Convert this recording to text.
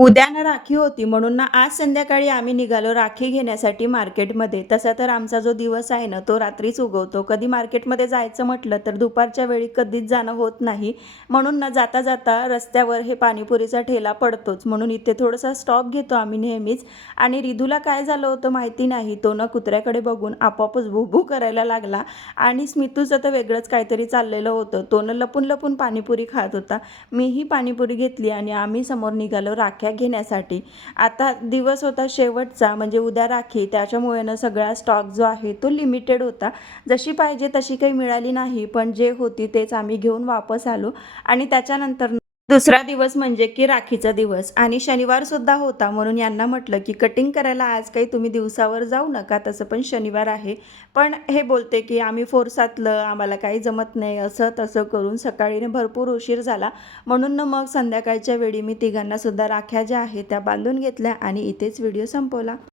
उद्या ना राखी होती म्हणून ना आज संध्याकाळी आम्ही निघालो राखी घेण्यासाठी मार्केटमध्ये. तसा तर आमचा जो दिवस आहे ना तो रात्रीच उगवतो. कधी मार्केटमध्ये जायचं म्हटलं तर दुपारच्या वेळी कधीच जाणं होत नाही. म्हणून ना जाता जाता रस्त्यावर हे पाणीपुरीचा ठेला पडतोच, म्हणून इथे थोडासा स्टॉप घेतो आम्ही नेहमीच. आणि रिधूला काय झालं होतं माहिती नाही, तो ना कुत्र्याकडे बघून आपोआपच भुभू करायला लागला. आणि स्मितूचं तर वेगळंच काहीतरी चाललेलं होतं, तो न लपून लपून पाणीपुरी खात होता. मीही पाणीपुरी घेतली आणि आम्ही समोर निघालो राख्या घेण्यासाठी. आता दिवस होता शेवटचा, म्हणजे उद्या राखी, त्याच्यामुळे ना सगळा स्टॉक जो आहे तो लिमिटेड होता. जशी पाहिजे तशी काही मिळाली नाही, पण जे होती तेच आम्ही घेऊन वापस आलो. आणि त्याच्यानंतर दुसरा दिवस म्हणजे की राखीचा दिवस आणि शनिवारसुद्धा होता, म्हणून यांना म्हटलं की कटिंग करायला आज काही तुम्ही दिवसावर जाऊ नका, तसं पण शनिवार आहे. पण हे बोलते की आम्ही फोर्सातलं, आम्हाला काही जमत नाही, असं तसं करून सकाळीने भरपूर उशीर झाला. म्हणून ना मग संध्याकाळच्या वेळी मी तिघांनासुद्धा राख्या ज्या आहेत त्या बांधून घेतल्या आणि इथेच व्हिडिओ संपवला.